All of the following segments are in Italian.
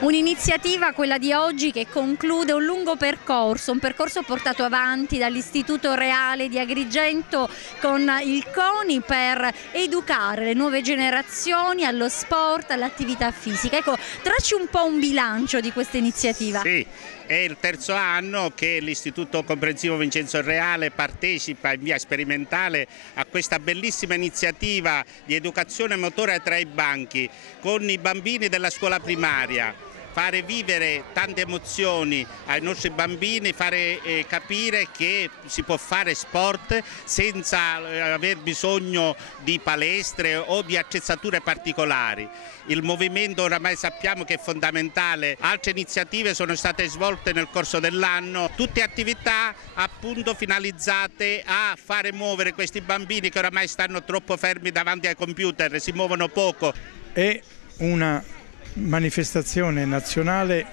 Un'iniziativa, quella di oggi, che conclude un lungo percorso, un percorso portato avanti dall'Istituto Reale di Agrigento con il CONI per educare le nuove generazioni allo sport, all'attività fisica. Ecco, tracci un po' un bilancio di questa iniziativa. Sì, è il terzo anno che l'Istituto Comprensivo Vincenzo Reale partecipa in via sperimentale a questa bellissima iniziativa di educazione motoria tra i banchi con i bambini della scuola primaria. Fare vivere tante emozioni ai nostri bambini, fare capire che si può fare sport senza aver bisogno di palestre o di attrezzature particolari. Il movimento oramai sappiamo che è fondamentale, altre iniziative sono state svolte nel corso dell'anno, tutte attività appunto finalizzate a fare muovere questi bambini che oramai stanno troppo fermi davanti ai computer, si muovono poco. È una manifestazione nazionale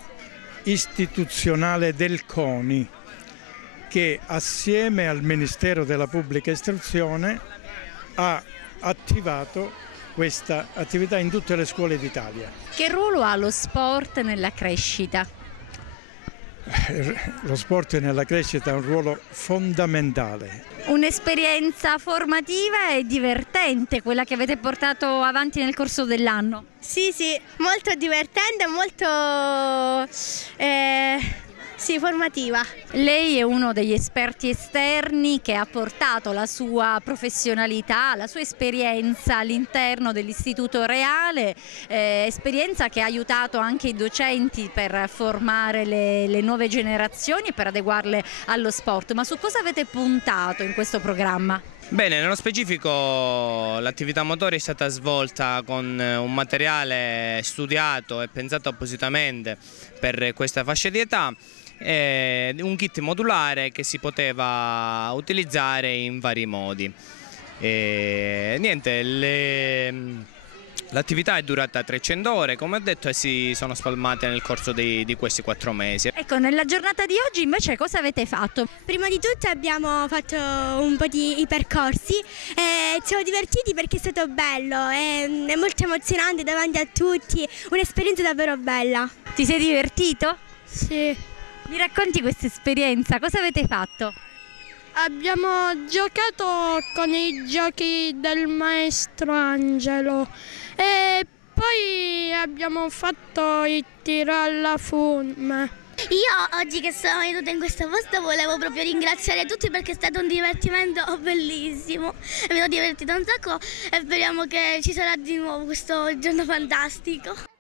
istituzionale del CONI che assieme al Ministero della Pubblica Istruzione ha attivato questa attività in tutte le scuole d'Italia. Che ruolo ha lo sport nella crescita? Lo sport nella crescita ha un ruolo fondamentale. Un'esperienza formativa e divertente quella che avete portato avanti nel corso dell'anno. Sì, molto divertente e molto formativa. Lei è uno degli esperti esterni che ha portato la sua professionalità, la sua esperienza all'interno dell'Istituto Reale, esperienza che ha aiutato anche i docenti per formare le nuove generazioni e per adeguarle allo sport. Ma su cosa avete puntato in questo programma? Bene, nello specifico l'attività motoria è stata svolta con un materiale studiato e pensato appositamente per questa fascia di età, un kit modulare che si poteva utilizzare in vari modi. L'attività è durata 300 ore, come ho detto, e si sono spalmate nel corso di questi 4 mesi. Ecco, nella giornata di oggi invece cosa avete fatto? Prima di tutto abbiamo fatto un po' di percorsi e ci siamo divertiti perché è stato bello, è molto emozionante davanti a tutti, un'esperienza davvero bella. Ti sei divertito? Sì. Mi racconti questa esperienza? Cosa avete fatto? Abbiamo giocato con i giochi del maestro Angelo e poi abbiamo fatto il tiro alla fune. Io oggi che sono venuta in questo posto volevo proprio ringraziare tutti perché è stato un divertimento bellissimo. Mi sono divertita un sacco e speriamo che ci sarà di nuovo questo giorno fantastico.